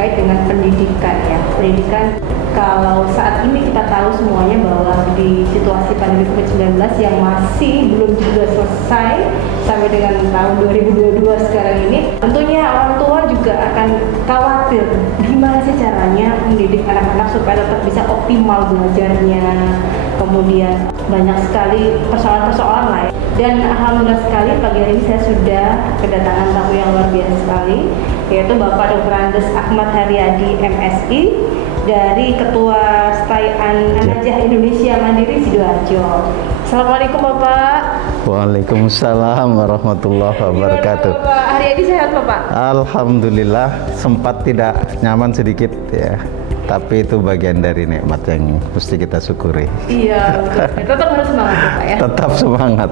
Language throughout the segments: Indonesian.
terkait dengan pendidikan ya. Pendidikan kalau saat ini kita tahu semuanya bahwa di situasi pandemi COVID-19 yang masih belum juga selesai sampai dengan tahun 2022 sekarang ini, tentunya orang tua juga akan khawatir gimana sih caranya mendidik anak-anak supaya tetap bisa optimal belajarnya. Kemudian banyak sekali persoalan-persoalan lain. Dan alhamdulillah sekali pagi hari ini saya sudah kedatangan tamu yang luar biasa sekali, yaitu Bapak Dr. Andes Ahmad Haryadi MSI dari Ketua Staian Najah Indonesia Mandiri Sidoarjo. Assalamualaikum Bapak. Waalaikumsalam warahmatullahi wabarakatuh. Gimana Bapak? Haryadi sehat Bapak? Alhamdulillah, sempat tidak nyaman sedikit ya. Tapi itu bagian dari nikmat yang mesti kita syukuri. Iya, betul. Tetap harus semangat Bapak ya. Tetap semangat.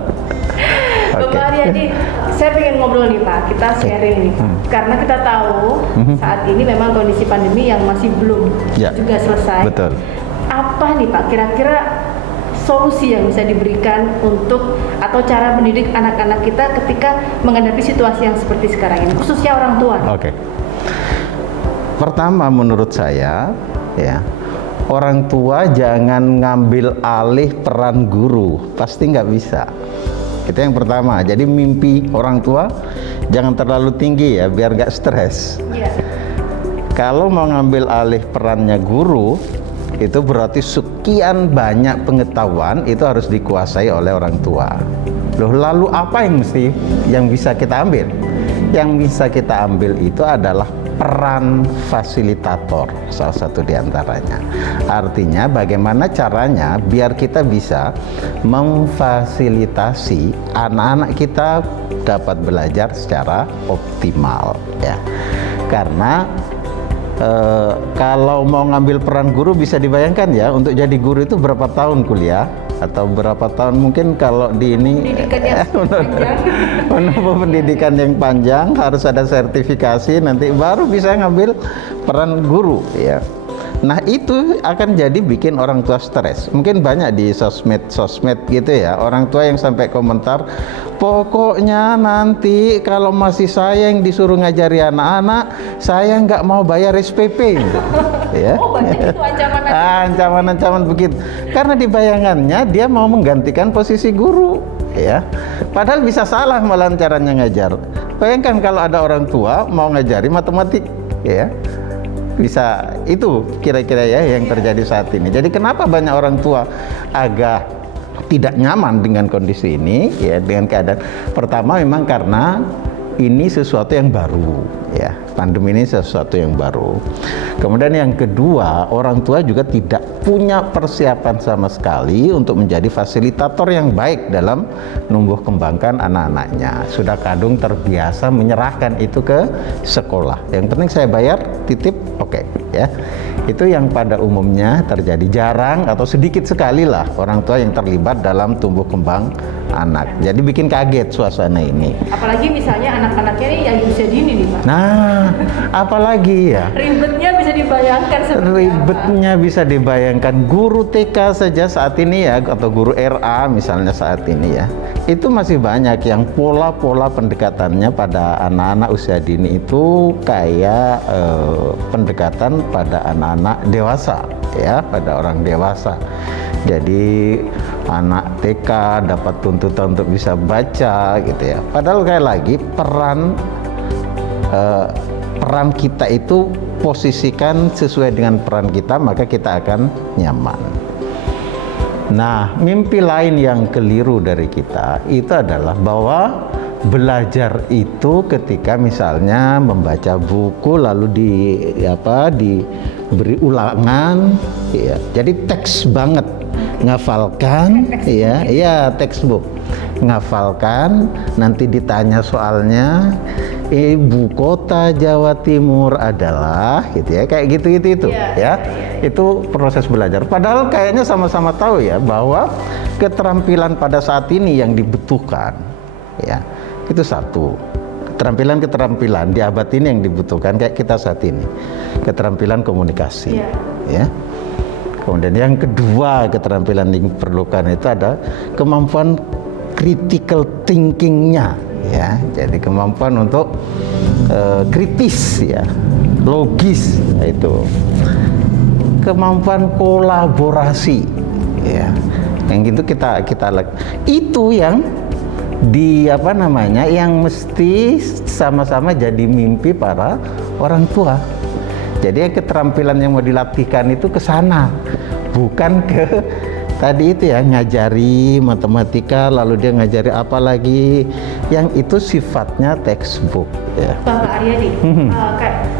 Bapak Haryadi, saya pengen ngobrol nih Pak, kita sharing nih. Karena kita tahu saat ini memang kondisi pandemi yang masih belum juga selesai. Betul. Apa nih Pak, kira-kira solusi yang bisa diberikan untuk atau cara mendidik anak-anak kita ketika menghadapi situasi yang seperti sekarang ini, khususnya orang tua? Oke. Pertama menurut saya ya, orang tua jangan ngambil alih peran guru, pasti nggak bisa. Itu yang pertama. Jadi mimpi orang tua jangan terlalu tinggi ya, biar nggak stres. Iya. Kalau mau ngambil alih perannya guru, itu berarti sekian banyak pengetahuan itu harus dikuasai oleh orang tua. Loh, lalu apa yang bisa kita ambil? Yang bisa kita ambil itu adalah peran fasilitator, salah satu diantaranya. Artinya bagaimana caranya biar kita bisa memfasilitasi anak-anak kita dapat belajar secara optimal ya. Karena kalau mau ngambil peran guru, bisa dibayangkan ya, untuk jadi guru itu berapa tahun kuliah atau berapa tahun, mungkin kalau di ini pendidikan yang panjang, harus ada sertifikasi, nanti baru bisa ngambil peran guru ya. Nah itu akan jadi bikin orang tua stres. Mungkin banyak di sosmed gitu ya, orang tua yang sampai komentar, pokoknya nanti kalau masih saya yang disuruh ngajari anak-anak, saya nggak mau bayar SPP gitu. Ya. Oh banyak itu ancaman begitu. Karena di bayangannya dia mau menggantikan posisi guru ya. Padahal bisa salah malah caranya ngajar. Bayangkan kalau ada orang tua mau ngajari matematik ya. Bisa itu kira-kira ya yang terjadi saat ini. Jadi kenapa banyak orang tua agak tidak nyaman dengan kondisi ini ya, dengan keadaan pertama memang karena ini sesuatu yang baru ya, pandemi ini sesuatu yang baru. Kemudian yang kedua, orang tua juga tidak punya persiapan sama sekali untuk menjadi fasilitator yang baik dalam numbuh kembangkan anak-anaknya. Sudah kadung terbiasa menyerahkan itu ke sekolah. Yang penting saya bayar, titip, oke ya. Itu yang pada umumnya terjadi. Jarang atau sedikit sekali lah orang tua yang terlibat dalam tumbuh kembang anak. Jadi bikin kaget suasana ini. Apalagi misalnya anak-anaknya ini yang usia dini nih Pak. Nah, apalagi ya. Ribetnya bisa dibayangkan seperti Ribetnya apa? Bisa dibayangkan. Guru TK saja saat ini ya, atau guru RA misalnya saat ini ya, itu masih banyak yang pola-pola pendekatannya pada anak-anak usia dini itu kayak pendekatan pada anak-anak dewasa ya, pada orang dewasa. Jadi anak TK dapat tuntutan untuk bisa baca gitu ya. Padahal kayak lagi peran kita itu posisikan sesuai dengan peran kita, maka kita akan nyaman. Nah, mimpi lain yang keliru dari kita itu adalah bahwa belajar itu ketika misalnya membaca buku lalu diberi ulangan ya. Jadi teks banget, ngafalkan ya textbook. Ngafalkan, nanti ditanya soalnya, ibu kota Jawa Timur adalah gitu ya, kayak gitu ya. Itu proses belajar. Padahal kayaknya sama-sama tahu ya bahwa keterampilan pada saat ini yang dibutuhkan ya, itu satu. Keterampilan di abad ini yang dibutuhkan kayak kita saat ini. Keterampilan komunikasi ya. Kemudian yang kedua keterampilan yang diperlukan itu ada kemampuan critical thinking-nya ya. Jadi kemampuan untuk kritis, ya, logis, itu kemampuan kolaborasi, ya, yang gitu kita itu yang yang mesti sama-sama jadi mimpi para orang tua. Jadi keterampilan yang mau dilatihkan itu ke sana, bukan ke tadi itu ya, ngajari matematika lalu dia ngajari apa lagi, yang itu sifatnya textbook, ya. Pak Aryadi,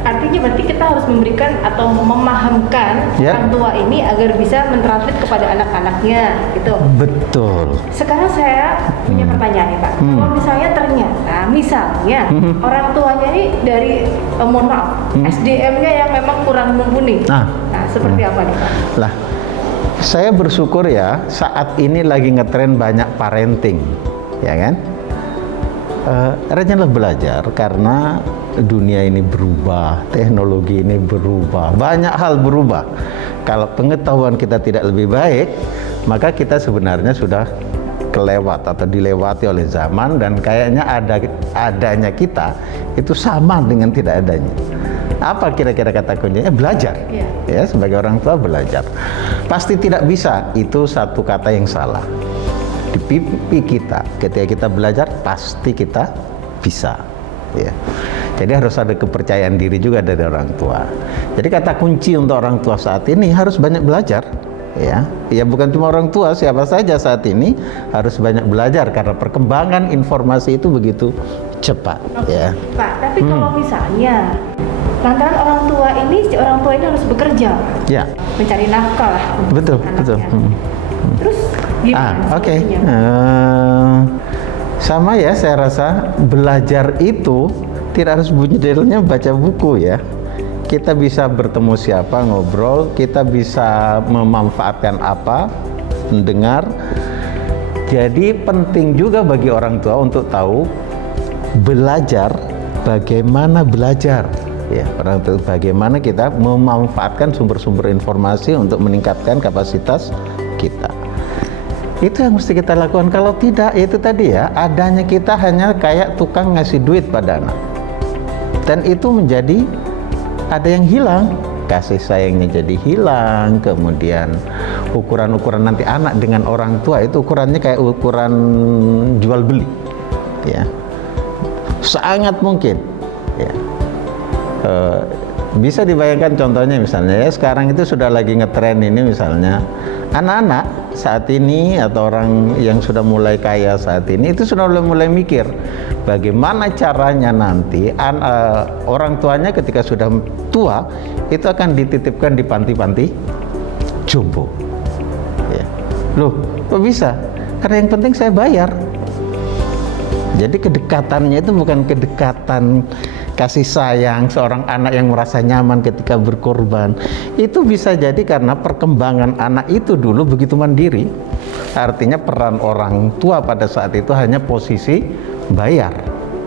artinya berarti kita harus memberikan atau memahamkan orang tua ini agar bisa mentranslate kepada anak-anaknya, gitu. Betul. Sekarang saya punya pertanyaan nih Pak. Kalau misalnya ternyata, orang tuanya ini dari, mohon maaf, SDM-nya yang memang kurang mumpuni. Nah, seperti apa nih Pak? Lah, saya bersyukur ya, saat ini lagi ngetren banyak parenting, ya kan? Rajinlah belajar karena dunia ini berubah, teknologi ini berubah, banyak hal berubah. Kalau pengetahuan kita tidak lebih baik, maka kita sebenarnya sudah kelewat atau dilewati oleh zaman, dan kayaknya adanya kita itu sama dengan tidak adanya. Apa kira-kira kata kuncinya? Belajar. Ya, sebagai orang tua belajar. Pasti tidak bisa, itu satu kata yang salah. Di pipi kita, ketika kita belajar, pasti kita bisa. Ya. Jadi harus ada kepercayaan diri juga dari orang tua. Jadi kata kunci untuk orang tua saat ini harus banyak belajar. Ya, bukan cuma orang tua, siapa saja saat ini harus banyak belajar karena perkembangan informasi itu begitu cepat. Ya. Pak, tapi kalau misalnya lantaran orang tua ini harus bekerja, ya, mencari nafkah lah. Betul. Terus gimana? Oke. Sama ya, saya rasa belajar itu tidak harus bunyi delnya baca buku ya. Kita bisa bertemu siapa, ngobrol, kita bisa memanfaatkan apa, mendengar. Jadi penting juga bagi orang tua untuk tahu belajar, bagaimana belajar. Ya, orang tua bagaimana kita memanfaatkan sumber-sumber informasi untuk meningkatkan kapasitas kita. Itu yang mesti kita lakukan. Kalau tidak, itu tadi ya, adanya kita hanya kayak tukang ngasih duit pada anak. Dan itu menjadi ada yang hilang, kasih sayangnya jadi hilang. Kemudian ukuran-ukuran nanti anak dengan orang tua itu ukurannya kayak ukuran jual beli, ya, sangat mungkin, ya. Bisa dibayangkan contohnya misalnya ya, sekarang itu sudah lagi ngetren ini, misalnya anak-anak saat ini atau orang yang sudah mulai kaya saat ini itu sudah mulai mikir bagaimana caranya nanti orang tuanya ketika sudah tua itu akan dititipkan di panti-panti jompo. Ya. Loh, kok bisa? Karena yang penting saya bayar. Jadi kedekatannya itu bukan kedekatan kasih sayang seorang anak yang merasa nyaman ketika berkorban. Itu bisa jadi karena perkembangan anak itu dulu begitu mandiri. Artinya peran orang tua pada saat itu hanya posisi bayar.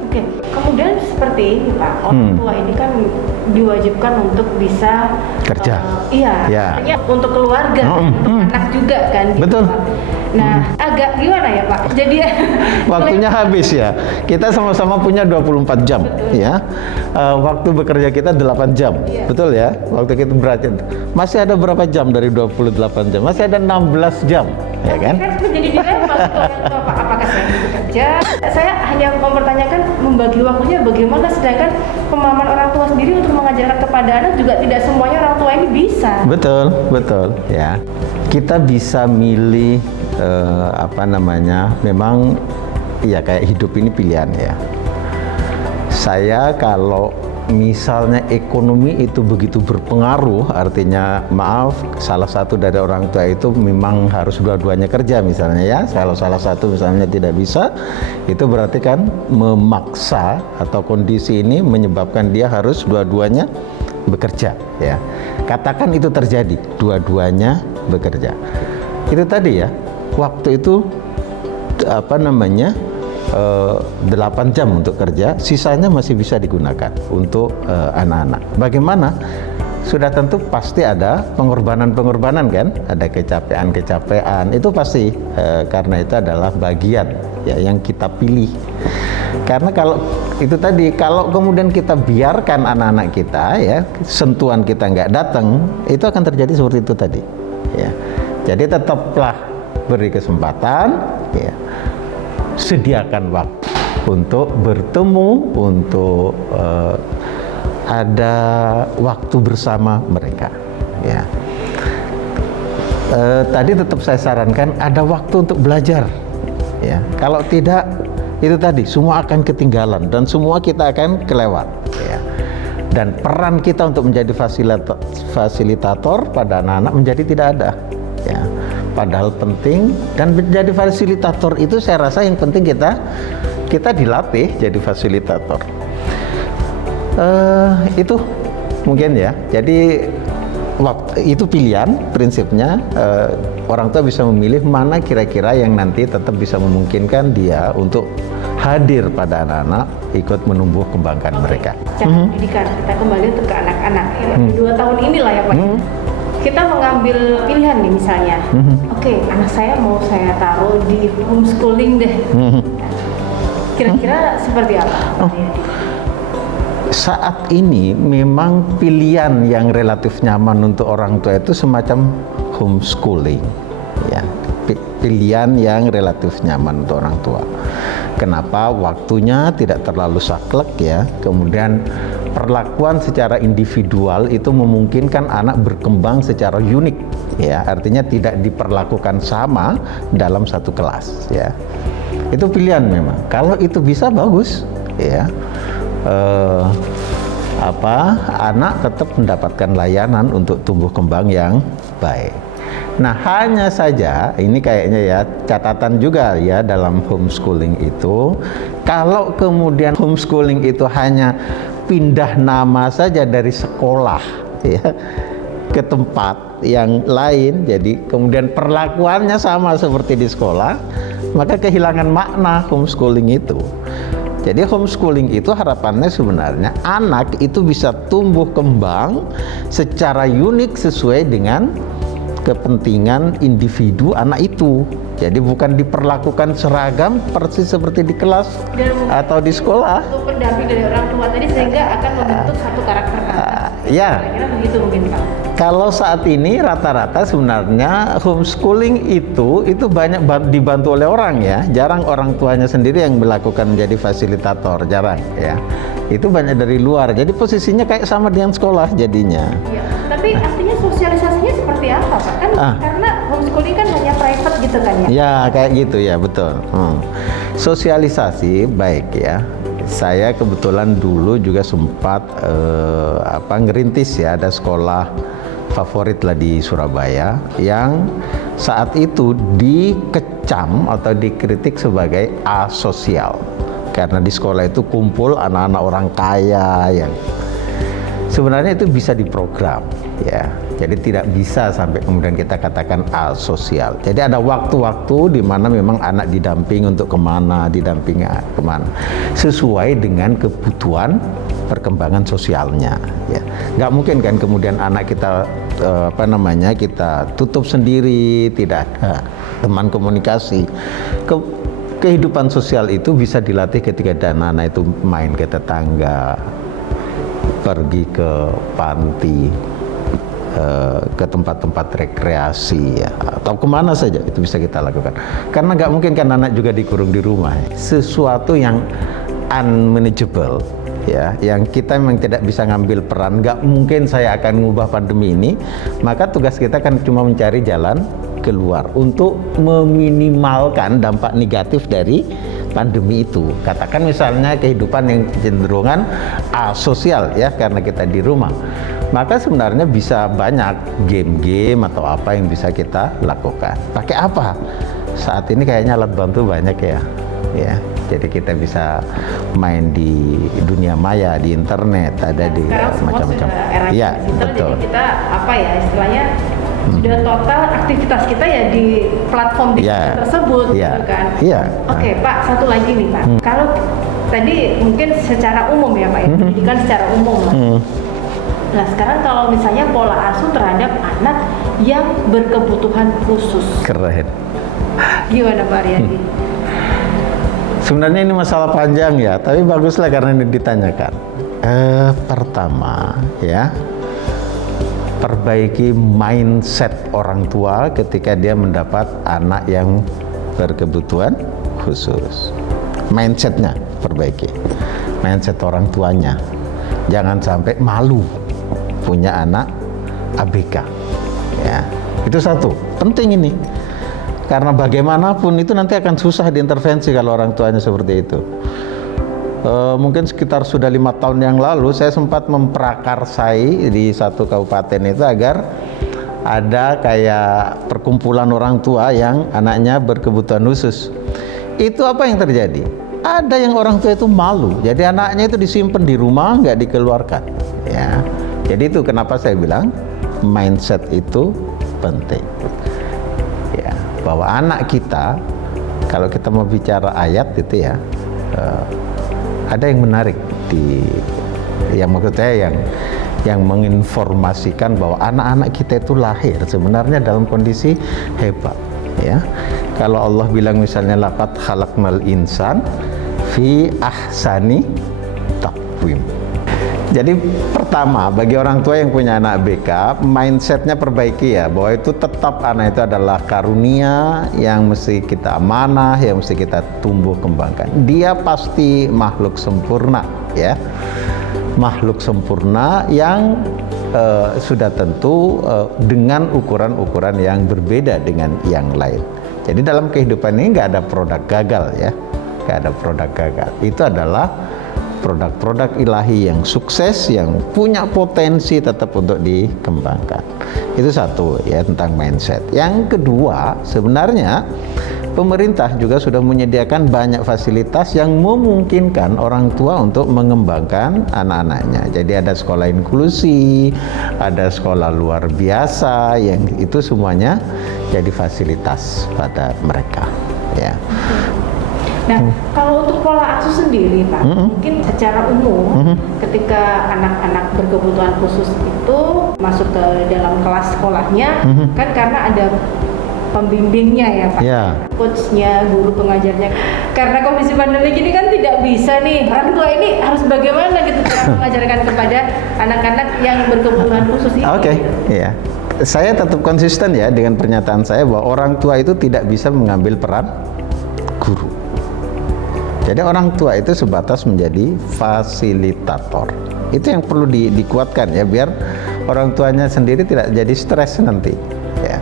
Oke, kemudian seperti ini Pak, orang tua ini kan diwajibkan untuk bisa kerja. Artinya untuk keluarga, untuk anak juga kan. Gitu, betul. Pak. Nah, agak gimana ya Pak? Jadi waktunya habis ya. Kita sama-sama punya 24 jam. Betul. Ya. Waktu bekerja kita 8 jam. Iya. Betul ya? Waktu kita belajar. Masih ada berapa jam dari 28 jam? Masih ada 16 jam. Ya kan? Kan menjadi dilema Pak, apakah saya bekerja? Saya hanya mempertanyakan membagi waktunya bagaimana, sedangkan pemahaman orang tua sendiri untuk mengajarkan kepada anak juga tidak semuanya orang tua ini bisa. Betul ya. Kita bisa milih memang ya kayak hidup ini pilihan ya. Saya kalau misalnya ekonomi itu begitu berpengaruh, artinya maaf, salah satu dari orang tua itu memang harus dua-duanya kerja misalnya ya. Kalau salah satu misalnya tidak bisa, itu berarti kan memaksa atau kondisi ini menyebabkan dia harus dua-duanya bekerja ya. Katakan itu terjadi, dua-duanya bekerja. Itu tadi ya, waktu itu 8 jam untuk kerja, sisanya masih bisa digunakan untuk anak-anak. Bagaimana? Sudah tentu pasti ada pengorbanan-pengorbanan kan, ada kecapean-kecapean, itu pasti karena itu adalah bagian ya yang kita pilih. Karena kalau itu tadi, kalau kemudian kita biarkan anak-anak kita ya, sentuhan kita nggak datang, itu akan terjadi seperti itu tadi. Ya. Jadi tetaplah beri kesempatan, ya. Sediakan waktu untuk bertemu, untuk ada waktu bersama mereka. Ya. Tadi tetap saya sarankan ada waktu untuk belajar. Ya. Kalau tidak, itu tadi semua akan ketinggalan dan semua kita akan kelewat. Ya. Dan peran kita untuk menjadi fasilitator pada anak-anak menjadi tidak ada. Ya. Padahal penting, dan menjadi fasilitator itu saya rasa yang penting kita dilatih jadi fasilitator. Itu mungkin ya. Jadi itu pilihan prinsipnya, orang tua bisa memilih mana kira-kira yang nanti tetap bisa memungkinkan dia untuk hadir pada anak-anak, ikut menumbuh kembangkan mereka. Cara pendidikan kita kembali untuk ke anak-anak. 2 tahun inilah ya Pak. Kita mengambil pilihan nih misalnya. Oke, anak saya mau saya taruh di homeschooling deh. Kira-kira seperti apa Pak Riyadi? Saat ini memang pilihan yang relatif nyaman untuk orang tua itu semacam homeschooling, ya. Pilihan yang relatif nyaman untuk orang tua. Kenapa? Waktunya tidak terlalu saklek ya. Kemudian perlakuan secara individual itu memungkinkan anak berkembang secara unik, ya. Artinya tidak diperlakukan sama dalam satu kelas, ya. Itu pilihan memang. Kalau itu bisa bagus, ya. Anak tetap mendapatkan layanan untuk tumbuh kembang yang baik. Nah, hanya saja ini kayaknya ya catatan juga ya dalam homeschooling itu, kalau kemudian homeschooling itu hanya pindah nama saja dari sekolah ya ke tempat yang lain, jadi kemudian perlakuannya sama seperti di sekolah, maka kehilangan makna homeschooling itu. Jadi homeschooling itu harapannya sebenarnya anak itu bisa tumbuh kembang secara unik sesuai dengan kepentingan individu anak itu. Jadi bukan diperlakukan seragam persis seperti di kelas atau di sekolah. Untuk pendamping dari orang tua tadi sehingga akan membentuk satu karakter. Ya. Kira-kira begitu mungkin Pak. Kalau saat ini rata-rata sebenarnya homeschooling itu banyak dibantu oleh orang ya. Jarang orang tuanya sendiri yang melakukan menjadi fasilitator, jarang ya. Itu banyak dari luar. Jadi posisinya kayak sama dengan sekolah jadinya. Iya. Tapi artinya sosialisasinya seperti apa Pak? Kan karena homeschooling kan hanya private gitu kan ya? Ya kayak gitu ya, betul. Sosialisasi baik ya. Saya kebetulan dulu juga sempat ngerintis ya, ada sekolah favorit lah di Surabaya yang saat itu dikecam atau dikritik sebagai asosial karena di sekolah itu kumpul anak-anak orang kaya yang sebenarnya itu bisa diprogram ya. Jadi tidak bisa sampai kemudian kita katakan asosial. Jadi ada waktu-waktu di mana memang anak didamping untuk didampingi kemana, sesuai dengan kebutuhan perkembangan sosialnya. Ya, nggak mungkin kan kemudian anak kita kita tutup sendiri, tidak ada teman komunikasi. Kehidupan sosial itu bisa dilatih ketika anak-anak itu main ke tetangga, pergi ke panti, ke tempat-tempat rekreasi ya, atau kemana saja itu bisa kita lakukan. Karena nggak mungkin kan anak juga dikurung di rumah. Sesuatu yang unmanageable ya, yang kita memang tidak bisa ngambil peran. Nggak mungkin saya akan mengubah pandemi ini, maka tugas kita kan cuma mencari jalan keluar untuk meminimalkan dampak negatif dari pandemi itu. Katakan misalnya kehidupan yang cenderungan asosial ya karena kita di rumah, maka sebenarnya bisa banyak game-game atau apa yang bisa kita lakukan. Pakai apa? Saat ini kayaknya alat bantu banyak ya. Jadi kita bisa main di dunia maya, di internet, ada di macam-macam. Iya, betul. Jadi kita istilahnya sudah total aktivitas kita ya di platform digital tersebut gitu kan. Iya. Oke, Pak, satu lagi nih Pak. Kalau tadi mungkin secara umum ya Pak ya, pendidikan secara umum lah. Nah sekarang kalau misalnya pola asuh terhadap anak yang berkebutuhan khusus. Keren. Gimana Pak Riyadi? Sebenarnya ini masalah panjang ya, tapi baguslah karena ini ditanyakan. Pertama ya, perbaiki mindset orang tua ketika dia mendapat anak yang berkebutuhan khusus. Mindsetnya perbaiki, mindset orang tuanya. Jangan sampai malu punya anak ABK. Ya, itu satu, penting ini. Karena bagaimanapun itu nanti akan susah diintervensi kalau orang tuanya seperti itu. Mungkin sekitar sudah 5 tahun yang lalu saya sempat memprakarsai di satu kabupaten itu agar ada kayak perkumpulan orang tua yang anaknya berkebutuhan khusus. Itu apa yang terjadi? Ada yang orang tua itu malu, jadi anaknya itu disimpan di rumah, nggak dikeluarkan. Ya, jadi itu kenapa saya bilang mindset itu penting. Ya, bahwa anak kita, kalau kita mau bicara ayat itu ya, ada yang menarik yang maksud saya yang menginformasikan bahwa anak-anak kita itu lahir sebenarnya dalam kondisi hebat. Ya, kalau Allah bilang misalnya laqad khalaqnal insan fi ahsani taqwim. Jadi pertama, bagi orang tua yang punya anak BK, mindsetnya perbaiki ya, bahwa itu tetap anak itu adalah karunia yang mesti kita amanah, yang mesti kita tumbuh kembangkan. Dia pasti makhluk sempurna ya, makhluk sempurna yang sudah tentu dengan ukuran-ukuran yang berbeda dengan yang lain. Jadi dalam kehidupan ini nggak ada produk gagal ya, nggak ada produk gagal. Itu adalah produk-produk ilahi yang sukses, yang punya potensi tetap untuk dikembangkan. Itu satu ya, tentang mindset. Yang kedua, sebenarnya pemerintah juga sudah menyediakan banyak fasilitas yang memungkinkan orang tua untuk mengembangkan anak-anaknya. Jadi ada sekolah inklusi, ada sekolah luar biasa, yang itu semuanya jadi fasilitas pada mereka ya. Nah, kalau untuk pola asuh sendiri, Pak, mungkin secara umum, ketika anak-anak berkebutuhan khusus itu masuk ke dalam kelas sekolahnya, kan karena ada pembimbingnya ya, Pak, coachnya, guru pengajarnya. Karena kondisi pandemi ini kan tidak bisa nih, orang tua ini harus bagaimana gitu mengajarkan kepada anak-anak yang berkebutuhan khusus ini. Oke, iya. Saya tetap konsisten ya dengan pernyataan saya bahwa orang tua itu tidak bisa mengambil peran guru. Jadi orang tua itu sebatas menjadi fasilitator. Itu yang perlu dikuatkan ya, biar orang tuanya sendiri tidak jadi stres nanti ya.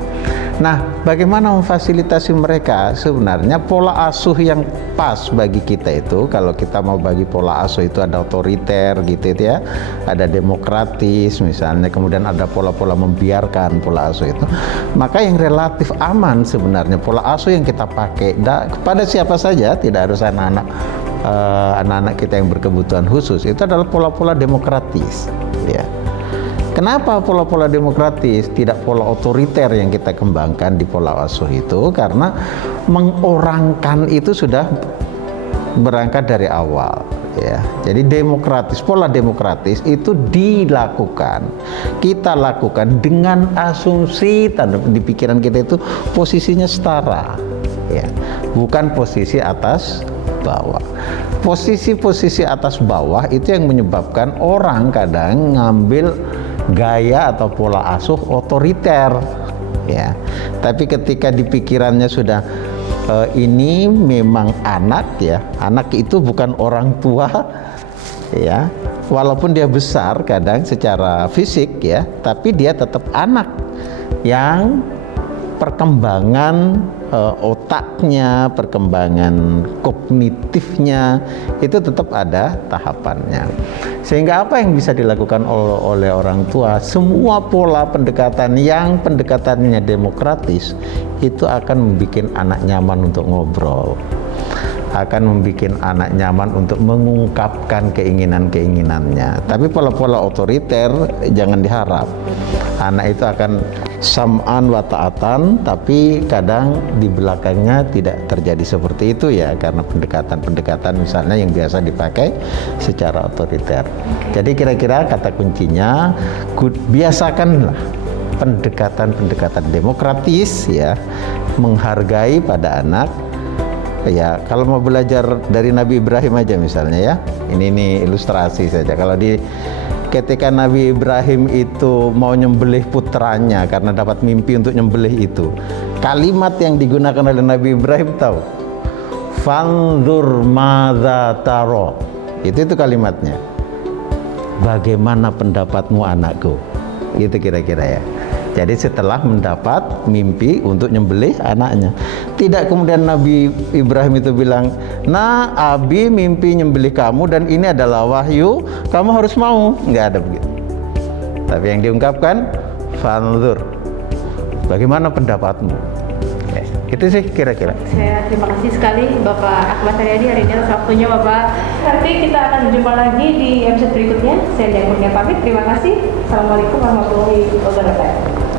Nah, bagaimana memfasilitasi mereka? Sebenarnya pola asuh yang pas bagi kita itu, kalau kita mau bagi pola asuh itu ada otoriter gitu ya, ada demokratis misalnya, kemudian ada pola-pola membiarkan pola asuh itu. Maka yang relatif aman sebenarnya pola asuh yang kita pakai kepada siapa saja, tidak harus anak-anak kita yang berkebutuhan khusus, itu adalah pola-pola demokratis ya. Kenapa pola-pola demokratis, tidak pola otoriter yang kita kembangkan di pola asuh itu? Karena mengorangkan itu sudah berangkat dari awal ya. Jadi demokratis, pola demokratis itu dilakukan, kita lakukan dengan asumsi di pikiran kita itu posisinya setara ya, bukan posisi atas bawah. Posisi-posisi atas bawah itu yang menyebabkan orang kadang ngambil gaya atau pola asuh otoriter ya. Tapi ketika di pikirannya sudah ini memang anak ya, anak itu bukan orang tua ya, walaupun dia besar kadang secara fisik ya, tapi dia tetap anak yang perkembangan otaknya, perkembangan kognitifnya itu tetap ada tahapannya. Sehingga apa yang bisa dilakukan oleh orang tua, semua pola pendekatan yang pendekatannya demokratis itu akan membuat anak nyaman untuk ngobrol, akan membuat anak nyaman untuk mengungkapkan keinginan-keinginannya. Tapi pola-pola otoriter jangan diharap. Anak itu akan sam'an wa ta'atan, tapi kadang di belakangnya tidak terjadi seperti itu ya, karena pendekatan-pendekatan misalnya yang biasa dipakai secara otoriter. Jadi kira-kira kata kuncinya, biasakanlah pendekatan-pendekatan demokratis ya, menghargai pada anak, Ya, kalau mau belajar dari Nabi Ibrahim aja misalnya ya. Ini ilustrasi saja. Kalau ketika Nabi Ibrahim itu mau nyembelih putranya karena dapat mimpi untuk nyembelih itu. Kalimat yang digunakan oleh Nabi Ibrahim tahu? Fanzur madza taro. Itu kalimatnya. Bagaimana pendapatmu anakku? Itu kira-kira ya. Jadi setelah mendapat mimpi untuk nyembelih anaknya, tidak kemudian Nabi Ibrahim itu bilang, nah Abi mimpi nyembelih kamu dan ini adalah wahyu, kamu harus mau. Nggak ada begitu. Tapi yang diungkapkan, fanzur, bagaimana pendapatmu? Itu sih kira-kira. Saya terima kasih sekali Bapak Ahmad Haryadi hari ini atas waktunya Bapak. Nanti kita akan berjumpa lagi di episode berikutnya. Saya Dian Kurnia pamit. Terima kasih. Assalamualaikum warahmatullahi wabarakatuh.